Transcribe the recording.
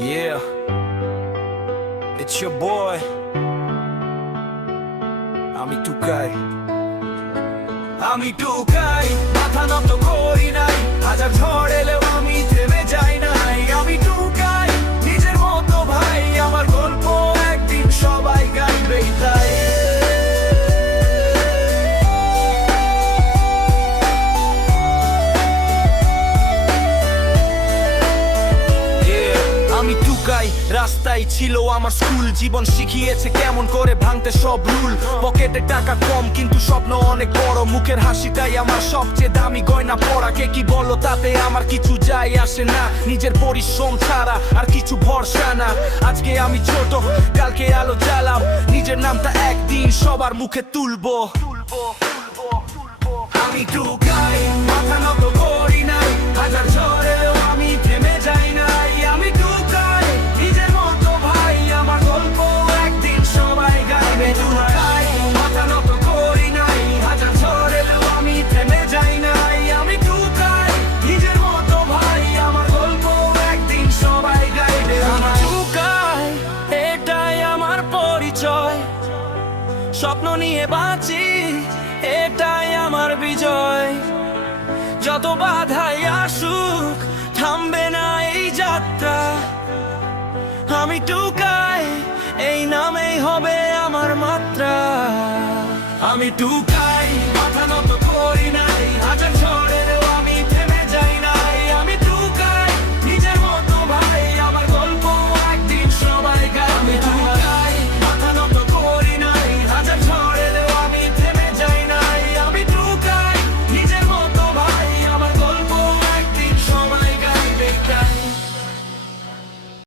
Yeah, it's your boy. আমি টুকাই, আমি টুকাই, মাথা নত করি নাই, হাজার ঝড় এলেও আমি থেমে যাই নাই। আমি টুকাই, নিজের মতো ভাই, আমার গল্প একদিন সবাই গাইবেই তাই। আমি টুকাই, রাস্তায় ছিল আমার স্কুল জীবন, শিখিয়েছে কেমন করে ভাঙতে সব রুল। পকেটে টাকা কম কিন্তু স্বপ্ন অনেক বড়, মুখের হাসিটাই আমার সবচেয়ে দামি গয়না পড়া। কে কি বলো তাতে আমার কিছু যায় আসে না, নিজের পরিশ্রম ছাড়া আর কিছু ভরসা না। আজকে আমি ছোট, কালকে আলো জ্বালাও, নিজের নামটা একদিন সবার মুখে তুলবো। আমি টুকাই, মাথা নত করি নাই, হাজার ঝড়েও আমি থেমে যাই নাই। আমি টুকাই, নিজের মতো ভাই, আমার গল্প একদিন সবাই গাইবে। টুকাই, মাথা নত করি নাই, হাজার ঝড়েও আমি থেমে যাই নাই। আমি টুকাই, নিজের মতো ভাই, আমার গল্প একদিন সবাই গাইবে। আমি টুকাই, এটাই আমার পরিচয়, স্বপ্ন নিয়ে বাঁচি, এটাই আমার বিজয়। যত বাধাই আসুক থামবে না এই যাত্রা। আমি টুকাই, এই নামেই হবে আমার মাত্রা। আমি টুকাই।